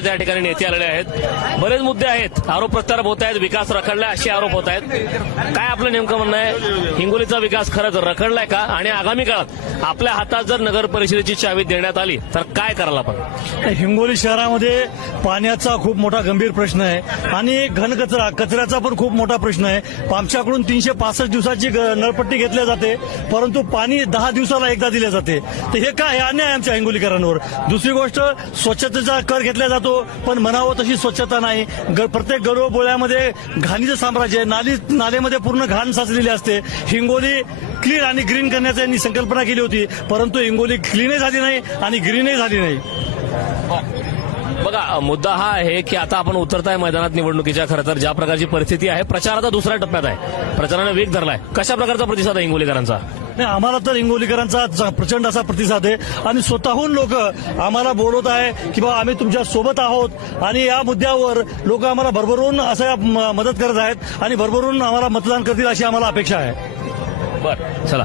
पक्षाचे त्या ठिकाणी नेते आलेले आहेत. बरेच मुद्दे आहेत, आरोप प्रत्यारोप होत आहेत, विकास रखडलाय असे आरोप होत आहेत. काय आपलं नेमकं म्हणणं आहे? हिंगोलीचा विकास खरंच रखडलाय का? आणि आगामी काळात आपल्या हातात जर नगर परिषदेची चावी देण्यात आली तर काय करायला आपण? हिंगोली शहरामध्ये पाण्याचा खूप मोठा गंभीर प्रश्न आहे आणि कचऱ्याचा पण खूप मोठा प्रश्न आहे. आमच्याकडून 365 दिवसाची नळपट्टी घेतली जाते, परंतु पाणी 10 दिवसाला एकदा दिले जाते. तर हे काय अन्याय आहे आमच्या हिंगोलीकरांवर. दुसरी गोष्ट, स्वच्छतेचा कर घेतला जातो पण म्हणावं तशी स्वच्छता नाही. प्रत्येक गडोबोळ्यामध्ये घाणीचं साम्राज्य आहे. नालेमध्ये पूर्ण घाण साचलेली असते. हिंगोली क्लीन आणि ग्रीन करण्याची यांनी संकल्पना केली होती, परंतु हिंगोली क्लीनही झाली नाही आणि ग्रीनही झाली नाही. बघा, मुद्दा हा आहे की आता आपण उतरताय मैदानात निवडणुकीच्या. खरं तर ज्या प्रकारची परिस्थिती आहे, प्रचार आता दुसऱ्या टप्प्यात आहे, प्रचाराने वेग धरलाय. कशा प्रकारचा प्रतिसाद आहे हिंगोलीकरांचा? नाही, आम्हाला तर हिंगोलीकरांचा प्रचंड असा प्रतिसाद आहे आणि स्वतःहून लोक आम्हाला बोलवत आहे की बाबा आम्ही तुमच्या सोबत आहोत आणि या मुद्द्यावर लोक आम्हाला भरभरून असं मदत करत आहेत आणि भरभरून आम्हाला मतदान करतील अशी आम्हाला अपेक्षा आहे. बरं, चला.